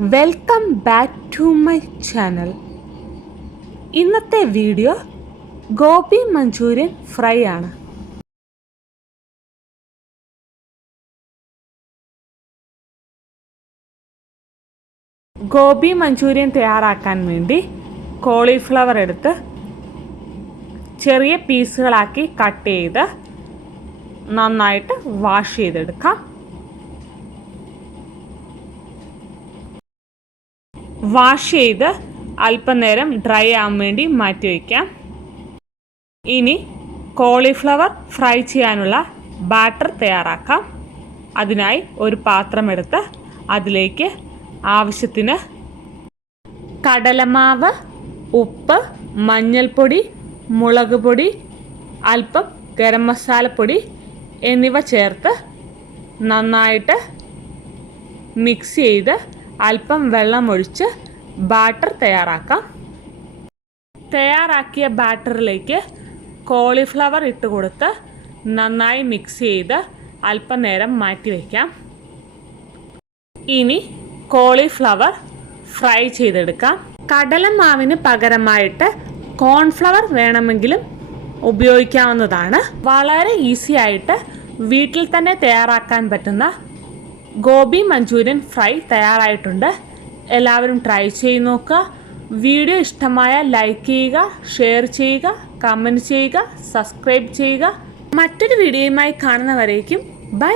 Welcome back to my channel. ഇന്നത്തെ video gobi Manchurian fry ആണ്. Gobi manchurian തയ്യാറാക്കാൻ വേണ്ടി കോളിഫ്ലവർ എടുത്ത് ചെറിയ പീസുകളാക്കി കട്ട് ചെയ്ത് നന്നായിട്ട് വാഷ് ചെയ്തെടുക്കാം. വാഷ് ചെയ്ത് അല്പനേരം ഡ്രൈ ആവാൻ വേണ്ടി മാറ്റി വയ്ക്കാം. ഇനി കോളിഫ്ലവർ ഫ്രൈ ചെയ്യാനുള്ള ബാറ്റർ തയ്യാറാക്കാം. അതിനായി ഒരു പാത്രം എടുത്ത് അതിലേക്ക് ആവശ്യത്തിന് കടലമാവ്, ഉപ്പ്, മഞ്ഞൾപ്പൊടി, മുളക് പൊടി, അല്പം ഗരം മസാലപ്പൊടി എന്നിവ ചേർത്ത് നന്നായിട്ട് മിക്സ് ചെയ്ത് അല്പം വെള്ളമൊഴിച്ച് ബാറ്റർ തയ്യാറാക്കാം. തയ്യാറാക്കിയ ബാറ്ററിലേക്ക് കോളിഫ്ലവർ ഇട്ട് കൊടുത്ത് നന്നായി മിക്സ് ചെയ്ത് അല്പനേരം മാറ്റി വയ്ക്കാം. ഇനി കോളിഫ്ലവർ ഫ്രൈ ചെയ്തെടുക്കാം. കടലമാവിന് പകരമായിട്ട് കോൺഫ്ലവർ വേണമെങ്കിലും ഉപയോഗിക്കാവുന്നതാണ്. വളരെ ഈസി ആയിട്ട് വീട്ടിൽ തന്നെ തയ്യാറാക്കാൻ പറ്റുന്ന ഗോബി മഞ്ചൂരിയൻ ഫ്രൈ തയ്യാറായിട്ടുണ്ട്. എല്ലാവരും ട്രൈ ചെയ്ത് നോക്കുക. വീഡിയോ ഇഷ്ടമായ ലൈക്ക് ചെയ്യുക, ഷെയർ ചെയ്യുക, കമൻറ്റ് ചെയ്യുക, സബ്സ്ക്രൈബ് ചെയ്യുക. മറ്റൊരു വീഡിയോയുമായി കാണുന്നവരേക്കും ബൈ.